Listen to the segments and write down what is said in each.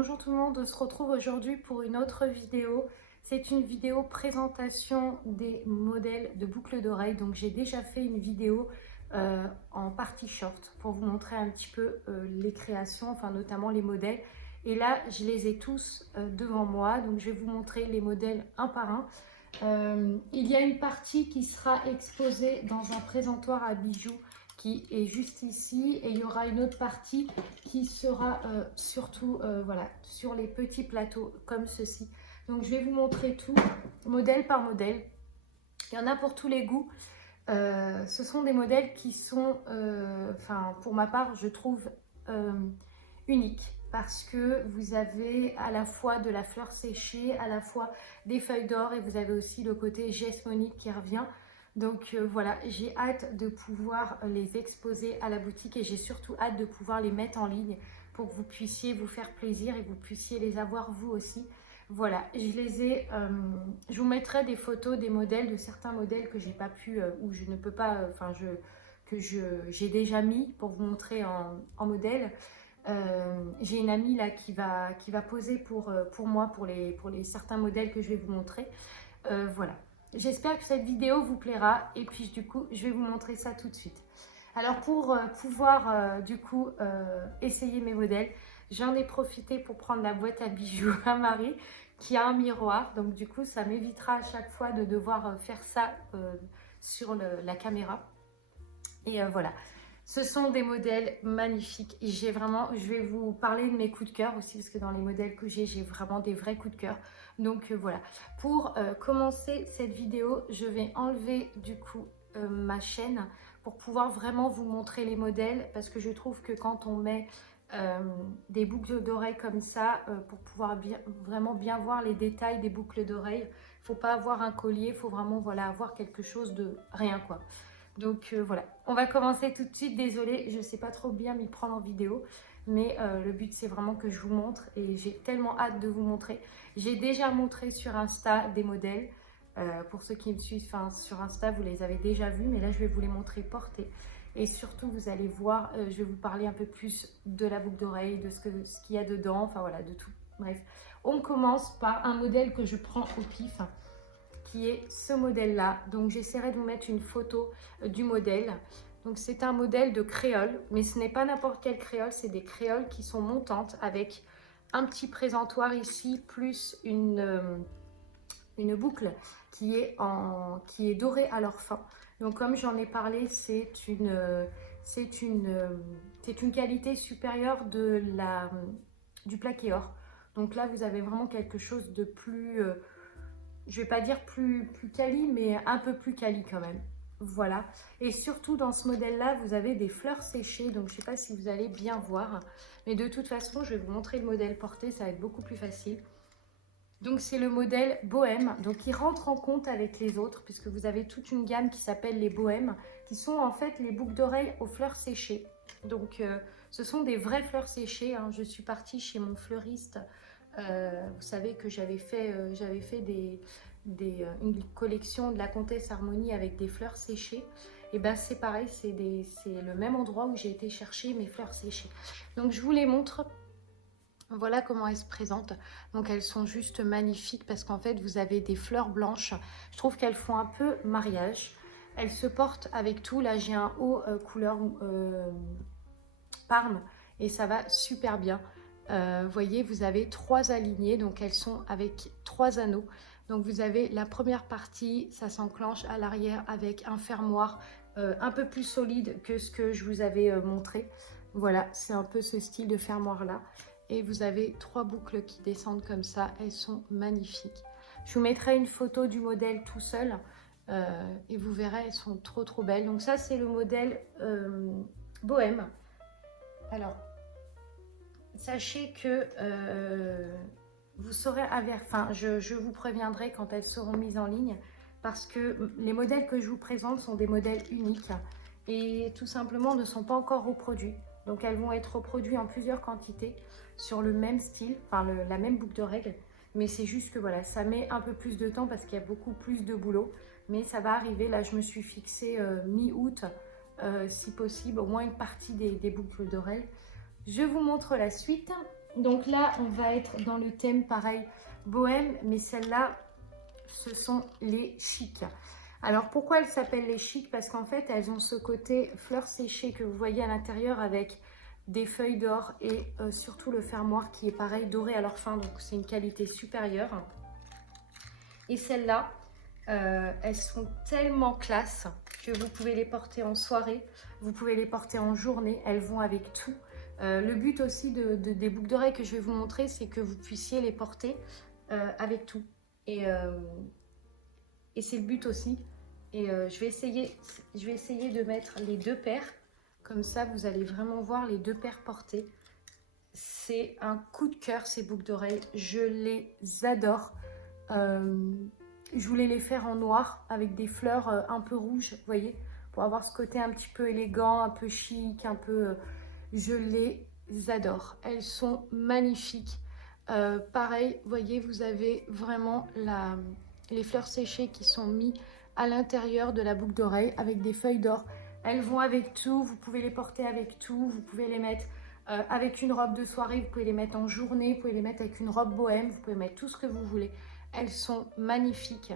Bonjour tout le monde, on se retrouve aujourd'hui pour une autre vidéo. C'est une vidéo présentation des modèles de boucles d'oreilles. Donc j'ai déjà fait une vidéo en partie short pour vous montrer un petit peu les créations, enfin notamment les modèles. Et là, je les ai tous devant moi. Donc je vais vous montrer les modèles un par un. Il y a une partie qui sera exposée dans un présentoir à bijoux qui est juste ici, et il y aura une autre partie qui sera surtout voilà, sur les petits plateaux comme ceci. Donc je vais vous montrer tout, modèle par modèle. Il y en a pour tous les goûts. Ce sont des modèles qui sont, pour ma part, je trouve uniques, parce que vous avez à la fois de la fleur séchée, à la fois des feuilles d'or, et vous avez aussi le côté jasmonique qui revient. Donc voilà, j'ai hâte de pouvoir les exposer à la boutique, et j'ai surtout hâte de pouvoir les mettre en ligne pour que vous puissiez vous faire plaisir et que vous puissiez les avoir vous aussi. Voilà, je vous mettrai des photos des modèles, de certains modèles que j'ai pas pu, ou je ne peux pas, j'ai déjà mis pour vous montrer en modèle. J'ai une amie là qui va poser pour moi, pour les certains modèles que je vais vous montrer. Voilà. J'espère que cette vidéo vous plaira, et puis du coup je vais vous montrer ça tout de suite. Alors pour pouvoir essayer mes modèles, j'en ai profité pour prendre la boîte à bijoux à Marie qui a un miroir, donc du coup ça m'évitera à chaque fois de devoir faire ça sur la caméra. Et voilà, ce sont des modèles magnifiques, et je vais vous parler de mes coups de cœur aussi, parce que dans les modèles que j'ai vraiment des vrais coups de cœur. Donc voilà, pour commencer cette vidéo, je vais enlever du coup ma chaîne pour pouvoir vraiment vous montrer les modèles, parce que je trouve que quand on met des boucles d'oreilles comme ça, pour pouvoir vraiment bien voir les détails des boucles d'oreilles, il ne faut pas avoir un collier, il faut vraiment voilà, avoir quelque chose de rien quoi. Donc voilà, on va commencer tout de suite. Désolée, je ne sais pas trop bien m'y prendre en vidéo, mais le but c'est vraiment que je vous montre, et j'ai tellement hâte de vous montrer. J'ai déjà montré sur Insta des modèles. Pour ceux qui me suivent sur Insta, vous les avez déjà vus, mais là je vais vous les montrer portés. Et surtout, vous allez voir, je vais vous parler un peu plus de la boucle d'oreille, de ce qu'il y a dedans, enfin voilà, de tout. Bref, on commence par un modèle que je prends au pif, qui est ce modèle-là. Donc j'essaierai de vous mettre une photo du modèle. Donc c'est un modèle de créole, mais ce n'est pas n'importe quel créole, c'est des créoles qui sont montantes avec un petit présentoir ici, plus une boucle qui est dorée à leur fin. Donc comme j'en ai parlé, c'est une qualité supérieure du plaqué or. Donc là, vous avez vraiment quelque chose de plus, je vais pas dire plus quali, mais un peu plus quali quand même. Voilà. Et surtout dans ce modèle-là, vous avez des fleurs séchées. Donc je sais pas si vous allez bien voir. Mais de toute façon, je vais vous montrer le modèle porté. Ça va être beaucoup plus facile. Donc c'est le modèle bohème. Donc il rentre en compte avec les autres, puisque vous avez toute une gamme qui s'appelle les bohèmes, qui sont en fait les boucles d'oreilles aux fleurs séchées. Donc ce sont des vraies fleurs séchées, hein. Je suis partie chez mon fleuriste. Vous savez que j'avais fait une collection de la Comtesse Harmonie avec des fleurs séchées. Et ben c'est pareil, c'est le même endroit où j'ai été chercher mes fleurs séchées. Donc je vous les montre. Voilà comment elles se présentent. Donc elles sont juste magnifiques, parce qu'en fait vous avez des fleurs blanches. Je trouve qu'elles font un peu mariage. Elles se portent avec tout. Là j'ai un haut couleur Parme, et ça va super bien. Vous voyez, vous avez 3 alignés, donc elles sont avec 3 anneaux. Donc vous avez la première partie, ça s'enclenche à l'arrière avec un fermoir un peu plus solide que ce que je vous avais montré. Voilà, c'est un peu ce style de fermoir là. Et vous avez 3 boucles qui descendent comme ça, elles sont magnifiques. Je vous mettrai une photo du modèle tout seul, et vous verrez, elles sont trop belles. Donc ça c'est le modèle bohème. Alors, sachez que vous saurez je vous préviendrai quand elles seront mises en ligne, parce que les modèles que je vous présente sont des modèles uniques et tout simplement ne sont pas encore reproduits. Donc elles vont être reproduites en plusieurs quantités sur le même style, la même boucle de règles. Mais c'est juste que voilà, ça met un peu plus de temps parce qu'il y a beaucoup plus de boulot. Mais ça va arriver. Là, je me suis fixée mi-août, si possible, au moins une partie des boucles d'oreilles. Je vous montre la suite. Donc là, on va être dans le thème pareil, bohème, mais celle-là, ce sont les chics. Alors pourquoi elles s'appellent les chics? Parce qu'en fait, elles ont ce côté fleurs séchées que vous voyez à l'intérieur avec des feuilles d'or et surtout le fermoir qui est pareil, doré à leur fin, donc c'est une qualité supérieure. Et celles-là, elles sont tellement classe que vous pouvez les porter en soirée, vous pouvez les porter en journée, elles vont avec tout. Le but aussi des boucles d'oreilles que je vais vous montrer, c'est que vous puissiez les porter avec tout. Et c'est le but aussi. Et je vais essayer de mettre les deux paires. Comme ça, vous allez vraiment voir les deux paires portées. C'est un coup de cœur, ces boucles d'oreilles. Je les adore. Je voulais les faire en noir avec des fleurs un peu rouges, vous voyez, pour avoir ce côté un petit peu élégant, un peu chic, un peu... je les adore. Elles sont magnifiques. Pareil, vous voyez, vous avez vraiment les fleurs séchées qui sont mises à l'intérieur de la boucle d'oreille avec des feuilles d'or. Elles vont avec tout, vous pouvez les porter avec tout, vous pouvez les mettre avec une robe de soirée, vous pouvez les mettre en journée, vous pouvez les mettre avec une robe bohème, vous pouvez mettre tout ce que vous voulez. Elles sont magnifiques.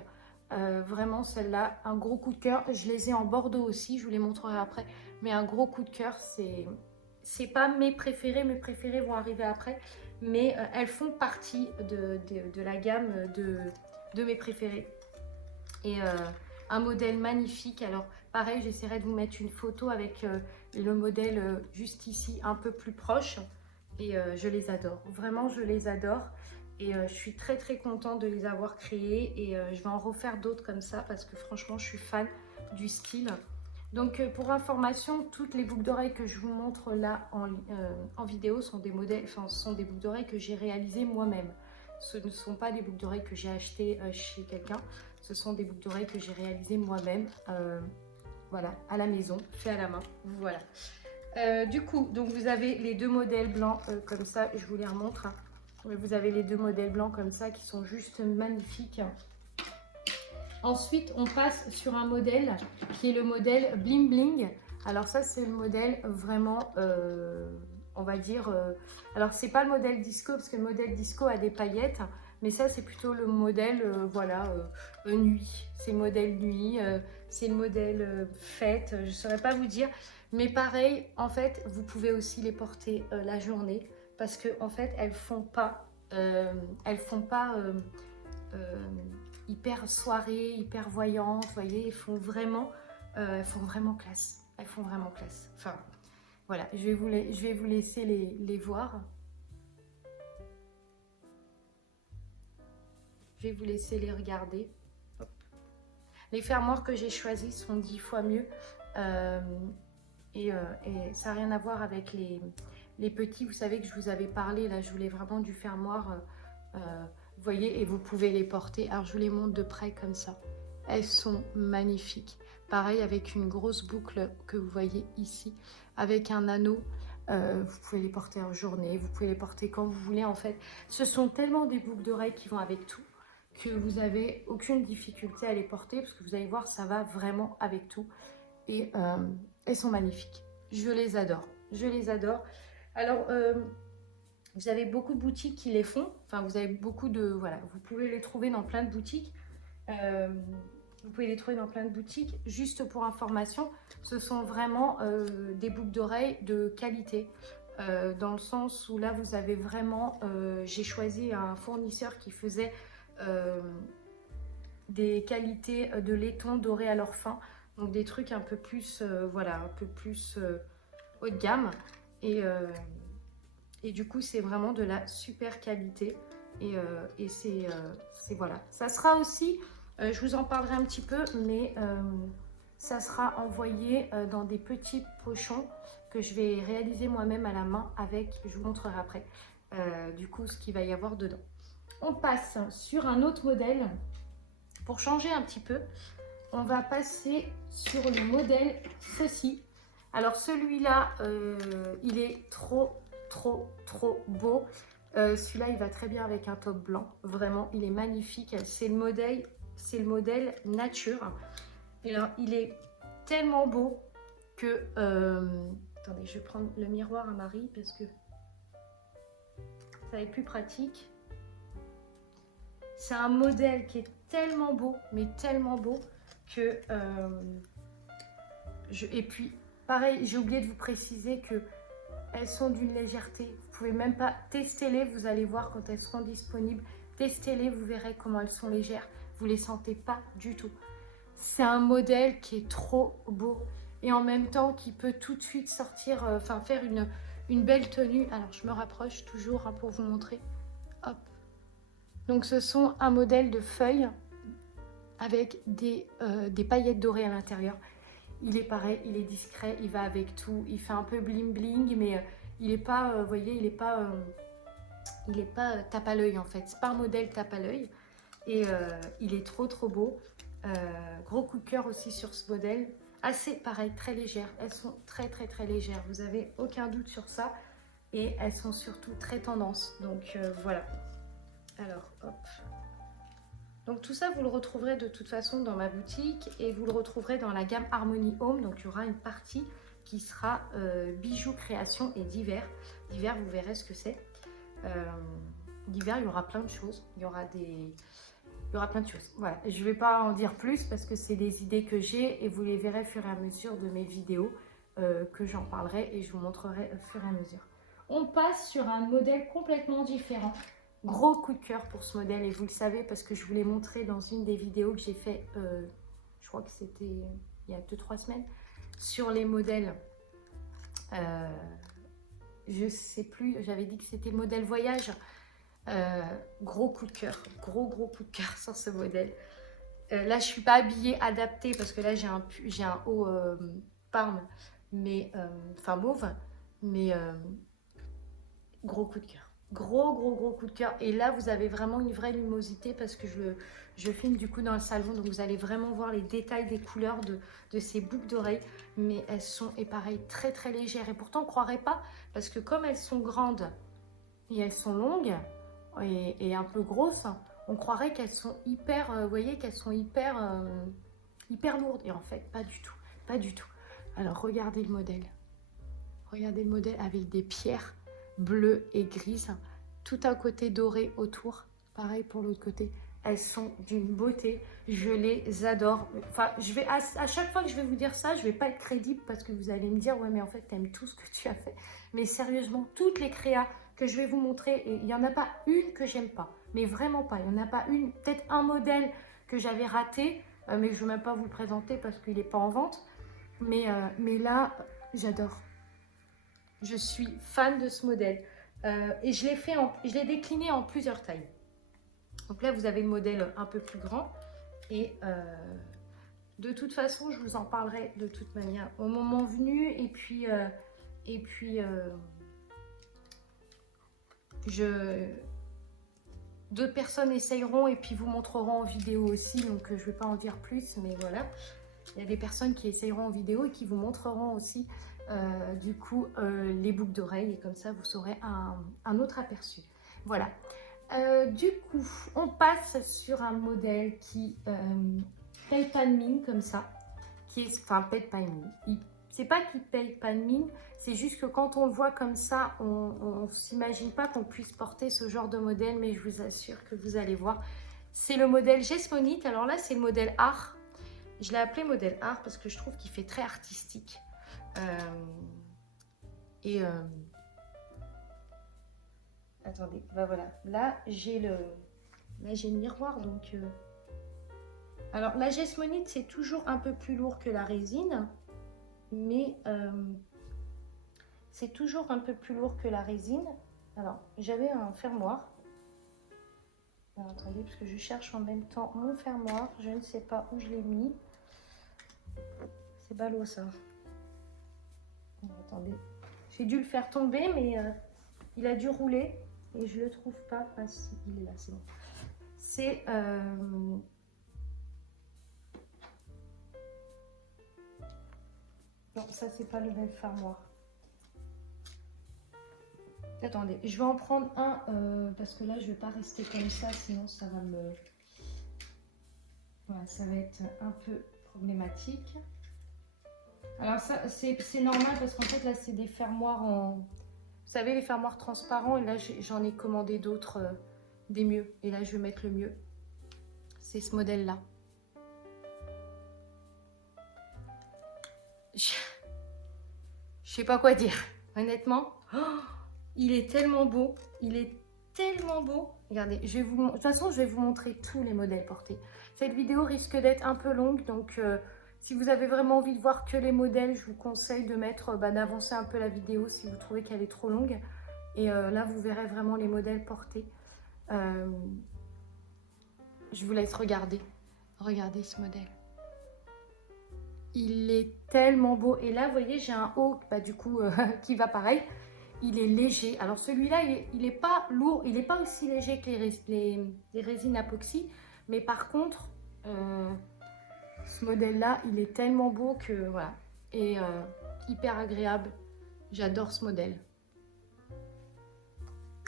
Vraiment, celle-là, un gros coup de cœur. Je les ai en bordeaux aussi, je vous les montrerai après. Mais un gros coup de cœur, c'est pas mes préférés vont arriver après. Mais elles font partie de la gamme de mes préférés. Et un modèle magnifique. Alors, pareil, j'essaierai de vous mettre une photo avec le modèle juste ici, un peu plus proche. Et je les adore. Vraiment, je les adore. Et je suis très contente de les avoir créés. Et je vais en refaire d'autres comme ça parce que franchement, je suis fan du style. Donc, pour information, toutes les boucles d'oreilles que je vous montre là en vidéo sont des modèles, enfin, sont des boucles d'oreilles que j'ai réalisées moi-même. Ce ne sont pas des boucles d'oreilles que j'ai achetées chez quelqu'un. Ce sont des boucles d'oreilles que j'ai réalisées moi-même, voilà, à la maison, fait à la main. Voilà. Du coup, donc vous avez les deux modèles blancs comme ça, je vous les remontre. Vous avez les deux modèles blancs comme ça qui sont juste magnifiques. Ensuite, on passe sur un modèle qui est le modèle Bling Bling. Alors ça, c'est le modèle vraiment, on va dire... alors, c'est pas le modèle disco, parce que le modèle disco a des paillettes. Mais ça, c'est plutôt le modèle, voilà, nuit. C'est le modèle nuit, c'est le modèle fête, je ne saurais pas vous dire. Mais pareil, en fait, vous pouvez aussi les porter la journée. Parce que en fait, elles font pas hyper soirée, hyper voyantes, vous voyez, elles font vraiment classe. Elles font vraiment classe. Enfin, voilà, je vais vous laisser les voir. Je vais vous laisser les regarder. Hop. Les fermoirs que j'ai choisis sont 10 fois mieux. Et ça n'a rien à voir avec les petits. Vous savez que je vous avais parlé, là, je voulais vraiment du fermoir. Vous voyez, et vous pouvez les porter. Alors, je vous les montre de près comme ça. Elles sont magnifiques. Pareil, avec une grosse boucle que vous voyez ici, avec un anneau. Vous pouvez les porter en journée, vous pouvez les porter quand vous voulez. En fait, ce sont tellement des boucles d'oreilles qui vont avec tout que vous n'avez aucune difficulté à les porter parce que vous allez voir, ça va vraiment avec tout. Et elles sont magnifiques. Je les adore. Je les adore. Alors, vous avez beaucoup de boutiques qui les font. Enfin, vous avez beaucoup de... Voilà, vous pouvez les trouver dans plein de boutiques. Vous pouvez les trouver dans plein de boutiques. Juste pour information, ce sont vraiment des boucles d'oreilles de qualité. Dans le sens où là, vous avez vraiment... j'ai choisi un fournisseur qui faisait des qualités de laiton doré à leur fin. Donc des trucs un peu plus, voilà, un peu plus haut de gamme. Et du coup, c'est vraiment de la super qualité. Et c'est voilà. Ça sera aussi, je vous en parlerai un petit peu, mais ça sera envoyé dans des petits pochons que je vais réaliser moi-même à la main avec, je vous montrerai après, du coup, ce qu'il va y avoir dedans. On passe sur un autre modèle. Pour changer un petit peu, on va passer sur le modèle ceci. Alors celui-là, il est trop beau. Celui-là, il va très bien avec un top blanc. Vraiment, il est magnifique. C'est le modèle Nature. Et alors, il est tellement beau que... attendez, je vais prendre le miroir à Marie parce que... ça va être plus pratique. C'est un modèle qui est tellement beau, mais tellement beau que... Et puis, pareil, j'ai oublié de vous préciser que elles sont d'une légèreté. Vous pouvez même pas tester-les, vous allez voir quand elles seront disponibles. Testez-les, vous verrez comment elles sont légères. Vous les sentez pas du tout. C'est un modèle qui est trop beau et en même temps qui peut tout de suite sortir, faire une belle tenue. Alors, je me rapproche toujours pour vous montrer. Hop. Donc, ce sont un modèle de feuilles avec des paillettes dorées à l'intérieur. Il est pareil, il est discret, il va avec tout. Il fait un peu bling bling, mais il n'est pas, vous voyez, il n'est pas tape à l'œil en fait. C'est pas un modèle tape à l'œil. Et il est trop beau. Gros coup de cœur aussi sur ce modèle. Assez pareil, très légère. Elles sont très légères. Vous n'avez aucun doute sur ça. Et elles sont surtout très tendance. Donc voilà. Alors hop. Donc tout ça, vous le retrouverez de toute façon dans ma boutique et vous le retrouverez dans la gamme Harmony Home. Donc il y aura une partie qui sera bijoux, création et divers. Divers, vous verrez ce que c'est. Divers, il y aura plein de choses. Il y aura plein de choses. Voilà, je ne vais pas en dire plus parce que c'est des idées que j'ai et vous les verrez au fur et à mesure de mes vidéos que j'en parlerai et je vous montrerai au fur et à mesure. On passe sur un modèle complètement différent. Gros coup de cœur pour ce modèle et vous le savez parce que je vous l'ai montré dans une des vidéos que j'ai fait, je crois que c'était il y a 2-3 semaines, sur les modèles, je sais plus, j'avais dit que c'était modèle voyage, gros coup de cœur, gros coup de cœur sur ce modèle. Là je suis pas habillée adaptée parce que là j'ai un haut parme, mais enfin mauve, mais gros coup de cœur. Gros coup de cœur. Et là, vous avez vraiment une vraie lumosité parce que je filme du coup dans le salon. Donc, vous allez vraiment voir les détails des couleurs de ces boucles d'oreilles. Mais elles sont, et pareil, très légères. Et pourtant, on ne croirait pas parce que comme elles sont grandes et elles sont longues et un peu grosses, on croirait qu'elles sont hyper, vous voyez, qu'elles sont hyper lourdes. Et en fait, pas du tout. Pas du tout. Alors, regardez le modèle. Regardez le modèle avec des pierres bleu et grise, tout un côté doré autour, pareil pour l'autre côté. Elles sont d'une beauté, je les adore. Enfin, je vais à chaque fois que je vais vous dire ça, je vais pas être crédible parce que vous allez me dire ouais mais en fait t'aimes tout ce que tu as fait. Mais sérieusement, toutes les créas que je vais vous montrer, et il y en a pas une que j'aime pas, mais vraiment pas. Il y en a pas une, peut-être un modèle que j'avais raté, mais je ne vais même pas vous le présenter parce qu'il n'est pas en vente. Mais là, j'adore. Je suis fan de ce modèle et je l'ai décliné en plusieurs tailles. Donc là, vous avez le modèle un peu plus grand et de toute façon, je vous en parlerai de toute manière au moment venu et puis d'autres personnes essayeront et puis vous montreront en vidéo aussi. Donc je ne vais pas en dire plus, mais voilà. Il y a des personnes qui essayeront en vidéo et qui vous montreront aussi du coup les boucles d'oreilles et comme ça vous saurez un autre aperçu. Voilà. Du coup, on passe sur un modèle qui paye pas de mine comme ça, paye pas de mine. C'est pas qu'il paye pas de mine, c'est juste que quand on le voit comme ça, on s'imagine pas qu'on puisse porter ce genre de modèle, mais je vous assure que vous allez voir. C'est le modèle Jesmonite. Alors là, c'est le modèle art. Je l'ai appelé modèle art parce que je trouve qu'il fait très artistique. Attendez, bah voilà. Là, j'ai le miroir. Donc, alors, la Jesmonite, c'est toujours un peu plus lourd que la résine. Mais c'est toujours un peu plus lourd que la résine. Alors, j'avais un fermoir. Alors, attendez, parce que je cherche en même temps mon fermoir. Je ne sais pas où je l'ai mis. C'est ballot ça. Attendez, j'ai dû le faire tomber, mais il a dû rouler et je le trouve pas. Ah si, il est là, c'est bon. C'est non, ça c'est pas le même fermoir. Attendez, je vais en prendre un parce que là je vais pas rester comme ça, sinon ça va me, voilà, ça va être un peu problématique. Alors ça c'est normal parce qu'en fait là c'est des fermoirs en, vous savez, les fermoirs transparents, et là j'en ai commandé d'autres, des mieux. Et là je vais mettre le mieux. C'est ce modèle-là. Je sais pas quoi dire, honnêtement. Oh, il est tellement beau, il est tellement beau. Regardez, je vais de toute façon, je vais vous montrer tous les modèles portés. Cette vidéo risque d'être un peu longue, donc si vous avez vraiment envie de voir que les modèles, je vous conseille de mettre, d'avancer un peu la vidéo si vous trouvez qu'elle est trop longue. Et là, vous verrez vraiment les modèles portés. Je vous laisse regarder. Regardez ce modèle. Il est tellement beau. Et là, vous voyez, j'ai un haut, du coup, qui va pareil. Il est léger. Alors, celui-là, il est pas lourd. Il n'est pas aussi léger que les résines Apoxy. Mais par contre, ce modèle-là, il est tellement beau que, voilà. Et hyper agréable. J'adore ce modèle.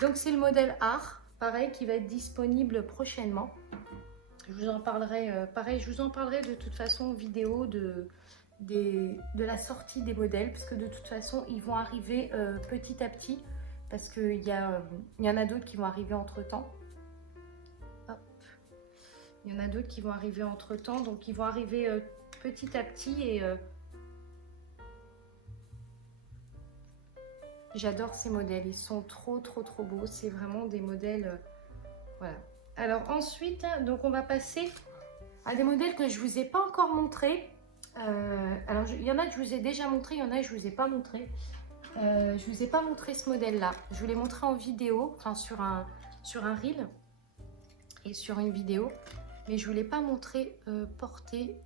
Donc, c'est le modèle Art, pareil, qui va être disponible prochainement. Je vous en parlerai, pareil, je vous en parlerai de toute façon en vidéo de la sortie des modèles, parce que de toute façon, ils vont arriver petit à petit, parce qu'il y en a d'autres qui vont arriver entre-temps. Il y en a d'autres qui vont arriver entre-temps, donc ils vont arriver petit à petit, et j'adore ces modèles, ils sont trop beaux, c'est vraiment des modèles, voilà. Alors ensuite, donc on va passer à des modèles que je ne vous ai pas encore montrés. Alors il y en a que je vous ai déjà montré, il y en a que je ne vous ai pas montré. Je ne vous ai pas montré ce modèle-là. Je vous l'ai montré en vidéo, enfin sur un reel et sur une vidéo. Mais je ne vous l'ai pas montré porté.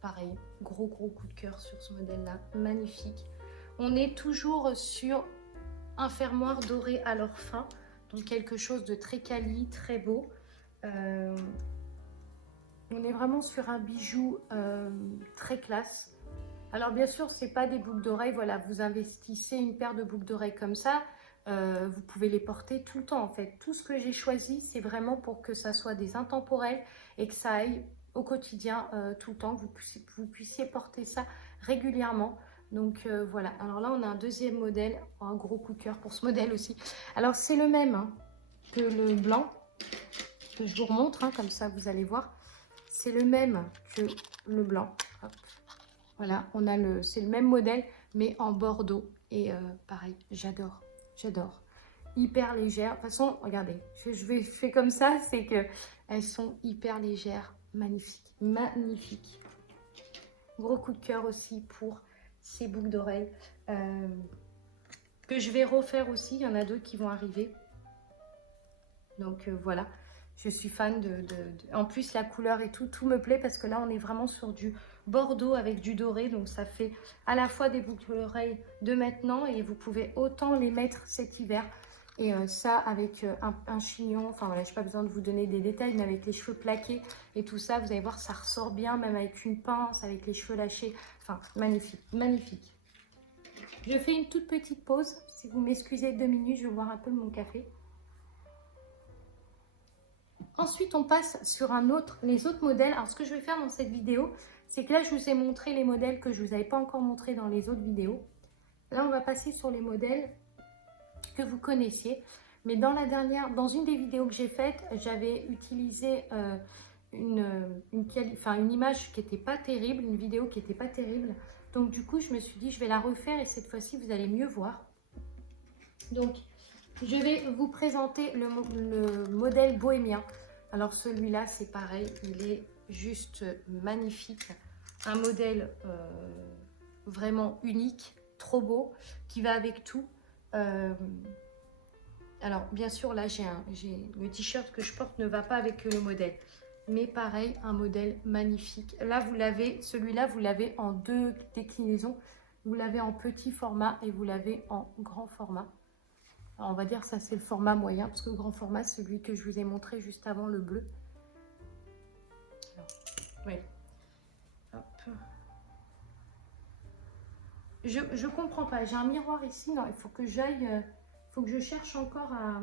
Pareil, gros coup de cœur sur ce modèle-là, magnifique. On est toujours sur un fermoir doré à l'or fin, donc quelque chose de très quali, très beau. On est vraiment sur un bijou très classe. Alors bien sûr, c'est pas des boucles d'oreilles, voilà, vous investissez une paire de boucles d'oreilles comme ça, vous pouvez les porter tout le temps en fait. Tout ce que j'ai choisi, c'est vraiment pour que ça soit des intemporels et que ça aille au quotidien tout le temps, que vous puissiez porter ça régulièrement. Donc voilà, alors là on a un deuxième modèle, un gros coup de cœur pour ce modèle aussi. Alors c'est le même hein, que le blanc, que je vous remontre, hein, comme ça vous allez voir. C'est le même que le blanc. Hop. Voilà, c'est le même modèle, mais en bordeaux. Et pareil, j'adore. Hyper légère. De toute façon, regardez, je fais comme ça, c'est que elles sont hyper légères. Magnifiques. Gros coup de cœur aussi pour ces boucles d'oreilles. Que je vais refaire aussi. Il y en a d'autres qui vont arriver. Donc voilà. Je suis fan En plus, la couleur et tout me plaît parce que là, on est vraiment sur du bordeaux avec du doré. Donc, ça fait à la fois des boucles d'oreilles de maintenant et vous pouvez autant les mettre cet hiver. Et ça, avec un chignon, enfin voilà, je n'ai pas besoin de vous donner des détails, mais avec les cheveux plaqués et tout ça, vous allez voir, ça ressort bien, même avec une pince, avec les cheveux lâchés. Enfin, magnifique. Je fais une toute petite pause. Si vous m'excusez 2 minutes, je vais boire un peu de mon café. Ensuite, on passe sur les autres modèles. Alors, ce que je vais faire dans cette vidéo, c'est que là, je vous ai montré les modèles que je ne vous avais pas encore montré dans les autres vidéos. Là, on va passer sur les modèles que vous connaissiez. Mais dans une des vidéos que j'ai faites, j'avais utilisé une image qui n'était pas terrible, une vidéo qui n'était pas terrible. Donc, du coup, je me suis dit, je vais la refaire et cette fois-ci, vous allez mieux voir. Donc, je vais vous présenter le modèle bohémien. Alors celui-là, c'est pareil, il est juste magnifique. Un modèle vraiment unique, trop beau, qui va avec tout. Alors bien sûr, là, le t-shirt que je porte ne va pas avec le modèle. Mais pareil, un modèle magnifique. Là, celui-là, vous l'avez en 2 déclinaisons. Vous l'avez en petit format et vous l'avez en grand format. Alors on va dire ça c'est le format moyen, parce que le grand format c'est celui que je vous ai montré juste avant, le bleu. Alors, oui. Hop. Je comprends pas, j'ai un miroir ici, non, il faut que j'aille, faut que je cherche encore à...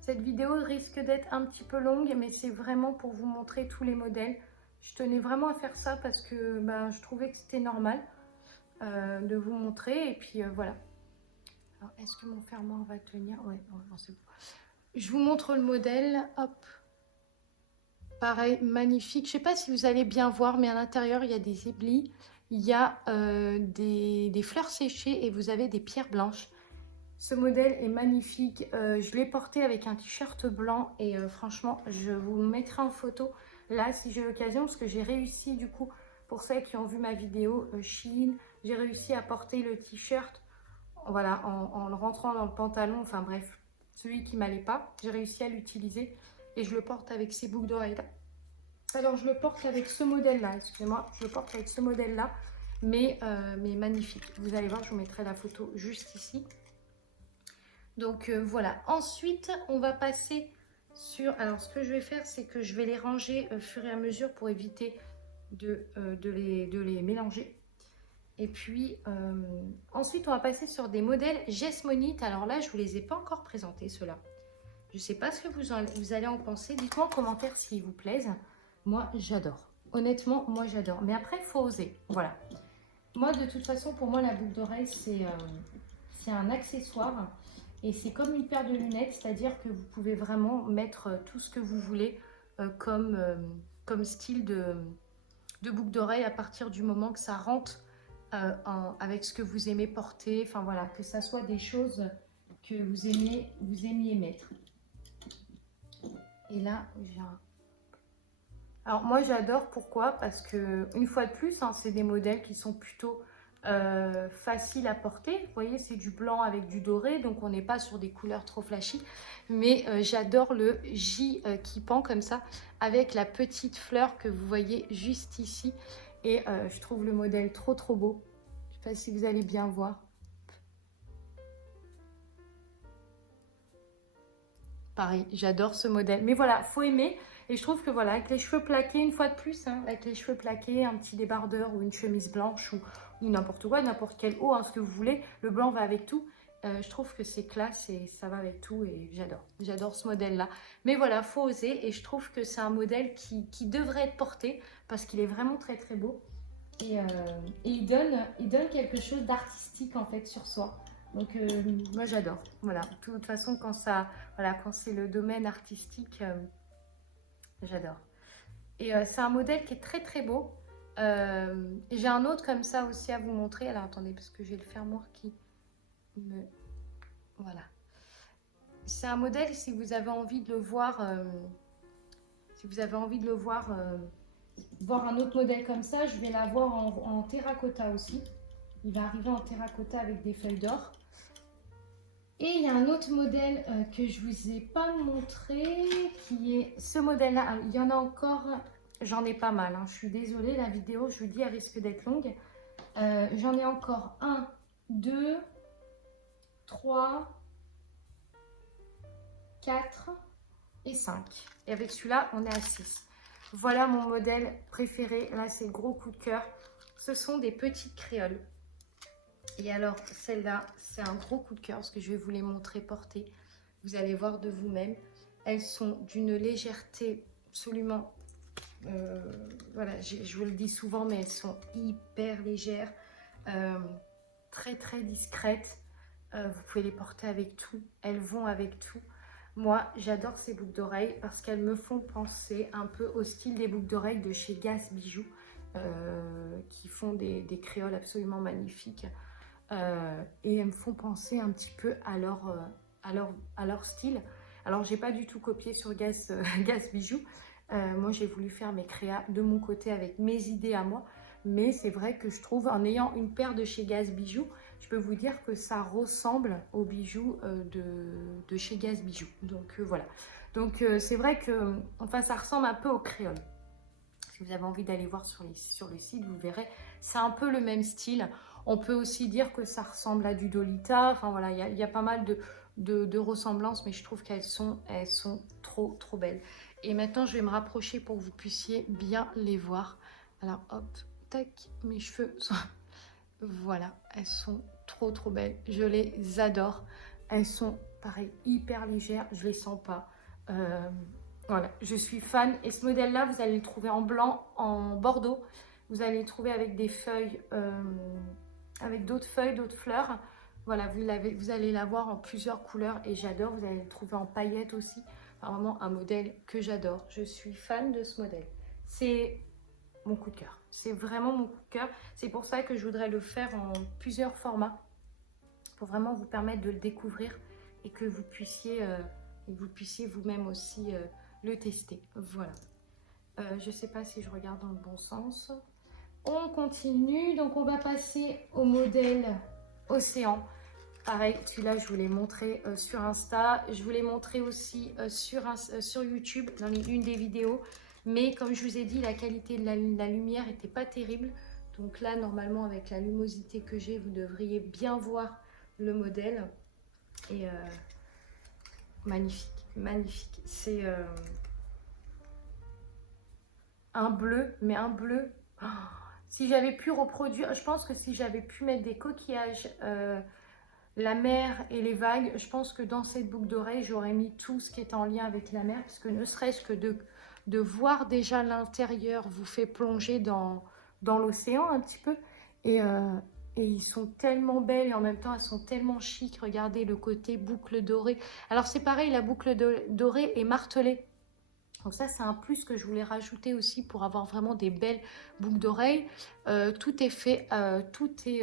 Cette vidéo risque d'être un petit peu longue, mais c'est vraiment pour vous montrer tous les modèles. Je tenais vraiment à faire ça parce que je trouvais que c'était normal. de vous montrer. Et puis voilà. Alors, est-ce que mon fermoir va tenir? Ouais, non, c'est bon. Je vous montre le modèle. Hop. Pareil, magnifique. Je ne sais pas si vous allez bien voir, mais à l'intérieur, il y a des éblis. Il y a des fleurs séchées et vous avez des pierres blanches. Ce modèle est magnifique. Je l'ai porté avec un t-shirt blanc et franchement, je vous le mettrai en photo là si j'ai l'occasion parce que j'ai réussi du coup, pour celles qui ont vu ma vidéo Shein, j'ai réussi à porter le t-shirt voilà, en le rentrant dans le pantalon. Enfin bref, celui qui m'allait pas, j'ai réussi à l'utiliser et je le porte avec ces boucles d'oreilles là. Alors je le porte avec ce modèle là, excusez-moi, je le porte avec ce modèle là, mais magnifique. Vous allez voir, je vous mettrai la photo juste ici. Donc voilà, ensuite on va passer sur, alors ce que je vais faire c'est que je vais les ranger au fur et à mesure pour éviter de les mélanger. Et puis ensuite on va passer sur des modèles Jesmonite. Alors là je ne vous les ai pas encore présentés ceux-là. Je ne sais pas ce que vous allez en penser, dites-moi en commentaire s'ils vous plaisent. Moi j'adore, honnêtement moi j'adore, mais après il faut oser, voilà. Moi de toute façon pour moi la boucle d'oreille c'est un accessoire. Et c'est comme une paire de lunettes, c'est-à-dire que vous pouvez vraiment mettre tout ce que vous voulez comme style de boucle d'oreille à partir du moment que ça rentre avec ce que vous aimez porter. Enfin voilà, que ça soit des choses que vous aimiez mettre. Et là, j'ai un... Alors moi j'adore, pourquoi? Parce que une fois de plus, hein, c'est des modèles qui sont plutôt facile à porter. Vous voyez, c'est du blanc avec du doré, donc on n'est pas sur des couleurs trop flashy. Mais j'adore le J qui pend comme ça, avec la petite fleur que vous voyez juste ici. Et je trouve le modèle trop beau. Je ne sais pas si vous allez bien voir. Pareil, j'adore ce modèle. Mais voilà, faut aimer. Et je trouve que voilà, avec les cheveux plaqués, une fois de plus, hein, avec les cheveux plaqués, un petit débardeur ou une chemise blanche ou n'importe quoi, n'importe quel haut, hein, ce que vous voulez, le blanc va avec tout. Je trouve que c'est classe et ça va avec tout et j'adore. J'adore ce modèle-là. Mais voilà, faut oser et je trouve que c'est un modèle qui devrait être porté parce qu'il est vraiment très beau. Et il donne quelque chose d'artistique en fait sur soi. Donc moi j'adore. Voilà. De toute façon quand quand c'est le domaine artistique, j'adore. Et c'est un modèle qui est très beau. J'ai un autre comme ça aussi à vous montrer. Alors attendez, parce que j'ai le fermoir qui me... Voilà. C'est un modèle, si vous avez envie de le voir, voir un autre modèle comme ça, je vais l'avoir en terracotta aussi. Il va arriver en terracotta avec des feuilles d'or. Et il y a un autre modèle que je vous ai pas montré, qui est ce modèle-là. Il y en a encore, j'en ai pas mal, hein. Je suis désolée, la vidéo, je vous dis, elle risque d'être longue. J'en ai encore 1, 2, 3, 4 et 5. Et avec celui-là, on est à 6. Voilà mon modèle préféré. Là, c'est le gros coup de cœur. Ce sont des petites créoles. Et alors, celle-là, c'est un gros coup de cœur parce que je vais vous les montrer portées. Vous allez voir de vous-même. Elles sont d'une légèreté absolument... voilà, je vous le dis souvent, mais elles sont hyper légères. Très discrètes. Vous pouvez les porter avec tout. Elles vont avec tout. Moi, j'adore ces boucles d'oreilles parce qu'elles me font penser un peu au style des boucles d'oreilles de chez Gas Bijoux, qui font des créoles absolument magnifiques. Et elles me font penser un petit peu à leur style. Alors, j'ai pas du tout copié sur Gas Bijoux. Moi, j'ai voulu faire mes créas de mon côté avec mes idées à moi. Mais c'est vrai que je trouve, en ayant une paire de chez Gas Bijoux, je peux vous dire que ça ressemble aux bijoux de chez Gas Bijoux. Donc voilà. Donc c'est vrai que enfin, ça ressemble un peu au créole. Si vous avez envie d'aller voir sur le site, vous verrez, c'est un peu le même style. On peut aussi dire que ça ressemble à du Dolita. Enfin voilà, il y a pas mal de ressemblances, mais je trouve qu'elles sont trop belles. Et maintenant, je vais me rapprocher pour que vous puissiez bien les voir. Alors hop, tac, mes cheveux sont... Voilà, elles sont trop belles. Je les adore. Elles sont, pareil, hyper légères. Je les sens pas. Voilà, je suis fan. Et ce modèle-là, vous allez le trouver en blanc, en bordeaux. Vous allez le trouver avec des feuilles avec d'autres feuilles, d'autres fleurs. Voilà, vous allez l'avoir en plusieurs couleurs et j'adore. Vous allez le trouver en paillettes aussi. Enfin, vraiment un modèle que j'adore. Je suis fan de ce modèle. C'est mon coup de cœur. C'est vraiment mon coup de cœur. C'est pour ça que je voudrais le faire en plusieurs formats pour vraiment vous permettre de le découvrir et que vous puissiez vous-même aussi le tester. Voilà. Je ne sais pas si je regarde dans le bon sens. On continue. Donc, on va passer au modèle Océan. Pareil, celui-là, je vous l'ai montré sur Insta. Je vous l'ai montré aussi sur YouTube dans une des vidéos. Mais comme je vous ai dit, la qualité de la lumière n'était pas terrible. Donc là, normalement, avec la luminosité que j'ai, vous devriez bien voir le modèle. Et magnifique, magnifique. C'est un bleu, mais un bleu... Oh, si j'avais pu reproduire, je pense que si j'avais pu mettre des coquillages... la mer et les vagues, je pense que dans cette boucle d'oreille, j'aurais mis tout ce qui est en lien avec la mer, parce que ne serait-ce que de voir déjà l'intérieur vous fait plonger dans l'océan un petit peu. Et ils sont tellement belles et en même temps, elles sont tellement chic. Regardez le côté boucle dorée. Alors c'est pareil, la boucle dorée est martelée. Donc ça, c'est un plus que je voulais rajouter aussi pour avoir vraiment des belles boucles d'oreilles. Tout est fait, tout est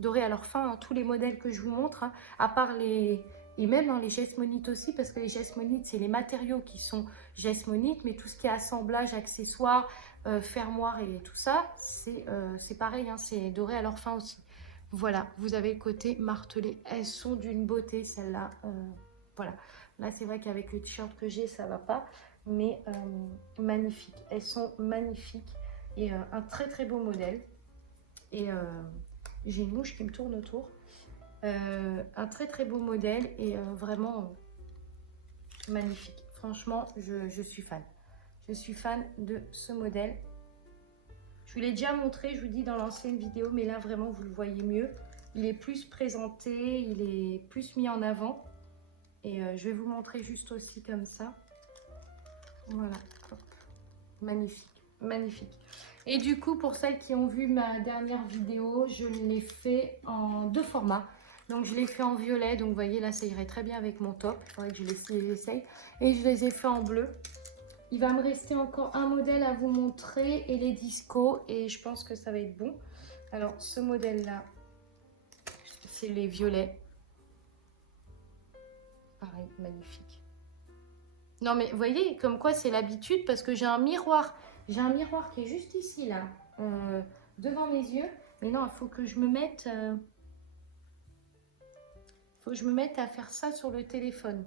doré à leur fin, hein, tous les modèles que je vous montre, hein, à part les... Et même les gesmonites aussi, parce que les gesmonites, c'est les matériaux qui sont gesmonites, mais tout ce qui est assemblage, accessoires, fermoirs et tout ça, c'est pareil, hein, c'est doré à leur fin aussi. Voilà, vous avez le côté martelé. Elles sont d'une beauté, celles-là. Voilà. Là, c'est vrai qu'avec le t-shirt que j'ai, ça va pas. Mais magnifiques. Elles sont magnifiques. Et un très très beau modèle. Et j'ai une mouche qui me tourne autour. Un très très beau modèle et vraiment magnifique. Franchement, je suis fan. Je suis fan de ce modèle. Je vous l'ai déjà montré, je vous dis, dans l'ancienne vidéo, mais là, vraiment, vous le voyez mieux. Il est plus présenté, il est plus mis en avant. Et je vais vous montrer juste aussi comme ça. Voilà, hop. Magnifique, magnifique. Et du coup, pour celles qui ont vu ma dernière vidéo, je l'ai fait en 2 formats. Donc, je l'ai fait en violet. Donc, vous voyez, là, ça irait très bien avec mon top. Il faudrait que je les essaye. Et je les ai fait en bleu. Il va me rester encore un modèle à vous montrer et les discos. Et je pense que ça va être bon. Alors, ce modèle-là, c'est les violets. Pareil, magnifique. Non, mais vous voyez, comme quoi c'est l'habitude, parce que j'ai un miroir. J'ai un miroir qui est juste ici, là, devant mes yeux. Mais non, il faut que je me mette... faut que je me mette à faire ça sur le téléphone.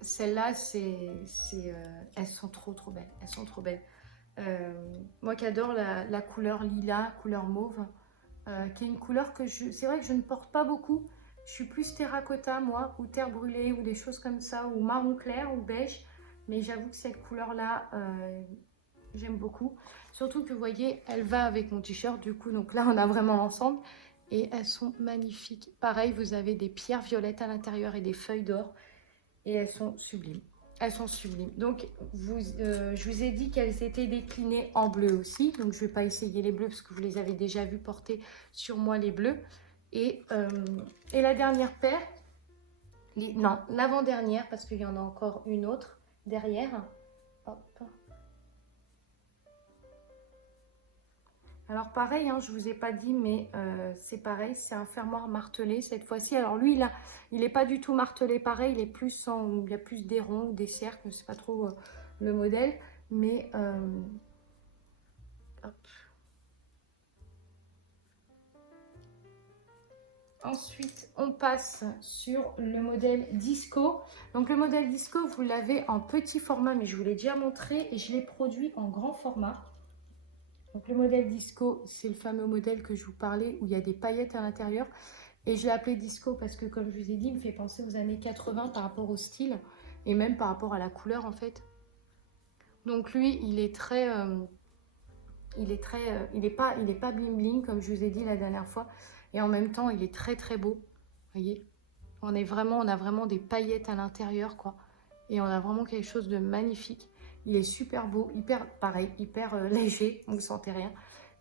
Celles-là, elles sont trop belles. Elles sont trop belles. Moi qui adore la couleur lilas, couleur mauve, qui est une couleur que c'est vrai que je ne porte pas beaucoup. Je suis plus terracotta, moi, ou terre brûlée, ou des choses comme ça, ou marron clair, ou beige. Mais j'avoue que cette couleur-là, j'aime beaucoup. Surtout que, vous voyez, elle va avec mon t-shirt, du coup. Donc là, on a vraiment l'ensemble. Et elles sont magnifiques. Pareil, vous avez des pierres violettes à l'intérieur et des feuilles d'or. Et elles sont sublimes. Elles sont sublimes. Donc, je vous ai dit qu'elles étaient déclinées en bleu aussi. Donc, je ne vais pas essayer les bleus parce que vous les avez déjà vus porter sur moi, les bleus. Et la dernière paire, non, l'avant-dernière, parce qu'il y en a encore une autre derrière. Hop. Alors pareil, hein, je ne vous ai pas dit, mais c'est pareil, c'est un fermoir martelé cette fois-ci. Alors lui, là, il n'est pas du tout martelé pareil, il est plus il y a plus des ronds ou des cercles, je ne sais pas trop le modèle, mais hop. Ensuite, on passe sur le modèle Disco. Donc, le modèle Disco, vous l'avez en petit format, mais je vous l'ai déjà montré et je l'ai produit en grand format. Donc, le modèle Disco, c'est le fameux modèle que je vous parlais où il y a des paillettes à l'intérieur. Et je l'ai appelé Disco parce que, comme je vous ai dit, il me fait penser aux années 80 par rapport au style et même par rapport à la couleur, en fait. Donc, lui, il est très... il est pas bling bling, comme je vous ai dit la dernière fois. Et en même temps, il est très très beau. Vous voyez, on a vraiment des paillettes à l'intérieur, quoi. Et on a vraiment quelque chose de magnifique. Il est super beau, hyper, pareil, hyper léger, vous ne sentez rien.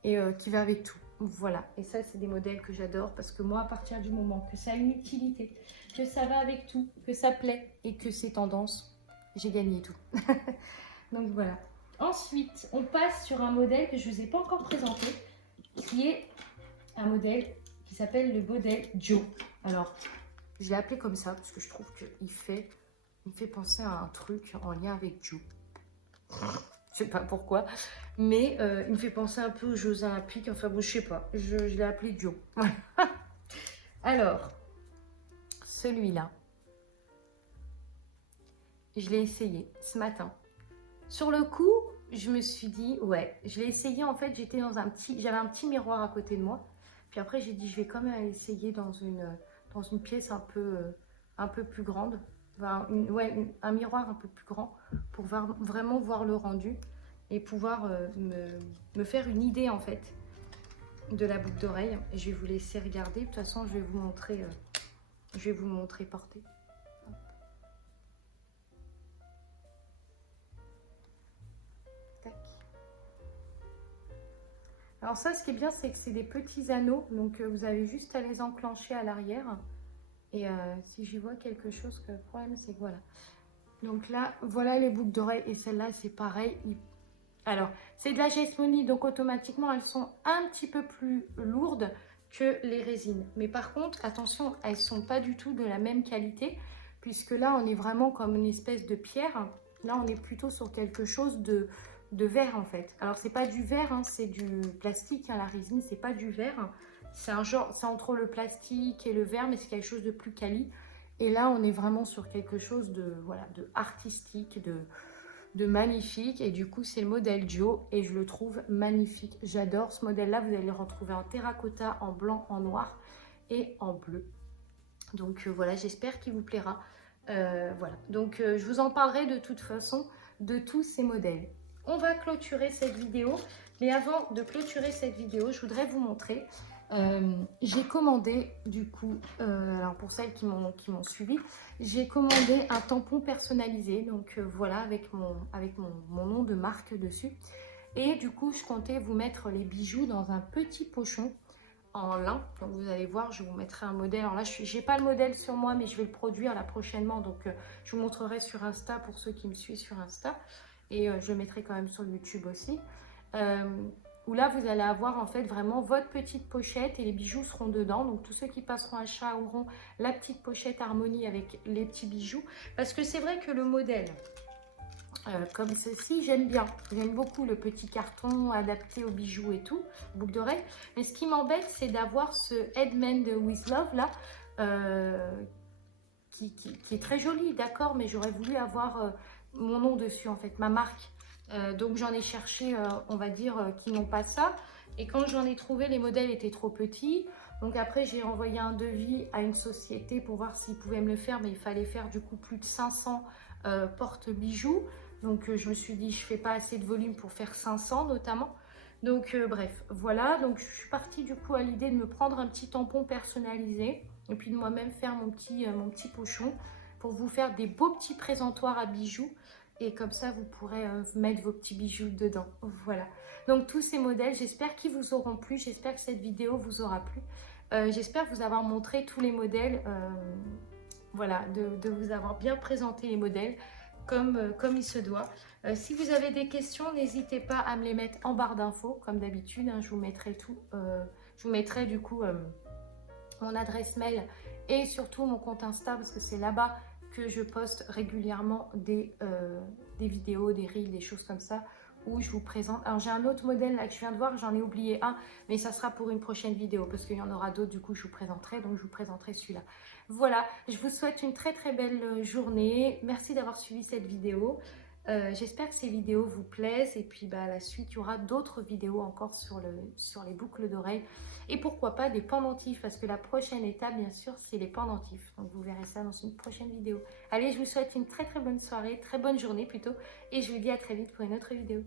Et qui va avec tout. Voilà. Et ça, c'est des modèles que j'adore parce que moi, à partir du moment que ça a une utilité, que ça va avec tout, que ça plaît et que c'est tendance, j'ai gagné tout. Donc voilà. Ensuite, on passe sur un modèle que je ne vous ai pas encore présenté, qui est un modèle qui s'appelle le modèle Joe. Alors, je l'ai appelé comme ça parce que je trouve qu'il me fait penser à un truc en lien avec Joe. Je sais pas pourquoi, mais il me fait penser un peu aux Jeux Olympiques. Enfin bon, je sais pas, je l'ai appelé Joe. Alors, celui-là, je l'ai essayé ce matin. Sur le coup, je me suis dit, ouais, je l'ai essayé. En fait, j'étais dans j'avais un petit miroir à côté de moi. Puis après, j'ai dit, je vais quand même essayer dans une pièce un peu plus grande. Enfin, un miroir un peu plus grand pour vraiment voir le rendu et pouvoir me faire une idée en fait de la boucle d'oreille. Et je vais vous laisser regarder. De toute façon, je vais vous montrer porter. Tac. Alors ça, ce qui est bien, c'est que c'est des petits anneaux. Donc vous avez juste à les enclencher à l'arrière. Et si j'y vois quelque chose, le problème, c'est que voilà. Donc là, voilà les boucles d'oreilles. Et celle-là, c'est pareil. Alors, c'est de la gestonie, donc automatiquement, elles sont un petit peu plus lourdes que les résines. Mais par contre, attention, elles ne sont pas du tout de la même qualité, puisque là, on est vraiment comme une espèce de pierre. Là, on est plutôt sur quelque chose de verre, en fait. Alors, c'est pas du verre, hein, c'est du plastique, hein, la résine, c'est pas du verre. C'est un genre, c'est entre le plastique et le verre, mais c'est quelque chose de plus quali. Et là, on est vraiment sur quelque chose de, voilà, de artistique, de magnifique. Et du coup, c'est le modèle Joe et je le trouve magnifique. J'adore ce modèle-là. Vous allez le retrouver en terracotta, en blanc, en noir et en bleu. Donc voilà, j'espère qu'il vous plaira. Voilà, donc je vous en parlerai de toute façon de tous ces modèles. On va clôturer cette vidéo, mais avant de clôturer cette vidéo, je voudrais vous montrer. J'ai commandé du coup, alors pour celles qui m'ont suivi, j'ai commandé un tampon personnalisé, donc voilà, avec mon nom de marque dessus. Et du coup, je comptais vous mettre les bijoux dans un petit pochon en lin. Donc vous allez voir, je vous mettrai un modèle. Alors là, je n'ai pas le modèle sur moi, mais je vais le produire là prochainement. Donc je vous montrerai sur Insta pour ceux qui me suivent sur Insta. Et je le mettrai quand même sur YouTube aussi. Où là, vous allez avoir en fait vraiment votre petite pochette et les bijoux seront dedans. Donc tous ceux qui passeront à chat auront la petite pochette harmonie avec les petits bijoux. Parce que c'est vrai que le modèle... comme ceci, j'aime bien. J'aime beaucoup le petit carton adapté aux bijoux et tout, boucle d'oreille. Mais ce qui m'embête, c'est d'avoir ce Headband with Love là, qui est très joli, d'accord, mais j'aurais voulu avoir mon nom dessus en fait, ma marque. Donc j'en ai cherché, on va dire, qui n'ont pas ça. Et quand j'en ai trouvé, les modèles étaient trop petits. Donc après, j'ai envoyé un devis à une société pour voir s'ils pouvaient me le faire, mais il fallait faire du coup plus de 500 porte-bijoux. Donc je me suis dit, je ne fais pas assez de volume pour faire 500 notamment. Donc bref, voilà. Donc je suis partie du coup à l'idée de me prendre un petit tampon personnalisé et puis de moi-même faire mon petit pochon pour vous faire des beaux petits présentoirs à bijoux. Et comme ça, vous pourrez mettre vos petits bijoux dedans. Voilà. Donc tous ces modèles, j'espère qu'ils vous auront plu. J'espère que cette vidéo vous aura plu. J'espère vous avoir montré tous les modèles. Voilà, de vous avoir bien présenté les modèles comme il se doit. Si vous avez des questions, n'hésitez pas à me les mettre en barre d'infos, comme d'habitude. Hein, je vous mettrai tout. Je vous mettrai du coup mon adresse mail et surtout mon compte Insta parce que c'est là-bas que je poste régulièrement des vidéos, des reels, des choses comme ça où je vous présente. Alors j'ai un autre modèle là que je viens de voir, j'en ai oublié un, mais ça sera pour une prochaine vidéo parce qu'il y en aura d'autres du coup je vous présenterai, donc je vous présenterai celui-là. Voilà, je vous souhaite une très très belle journée. Merci d'avoir suivi cette vidéo. J'espère que ces vidéos vous plaisent et puis à la suite il y aura d'autres vidéos encore sur les boucles d'oreilles et pourquoi pas des pendentifs parce que la prochaine étape bien sûr c'est les pendentifs, donc vous verrez ça dans une prochaine vidéo. Allez, je vous souhaite une très très bonne soirée, très bonne journée plutôt et je vous dis à très vite pour une autre vidéo.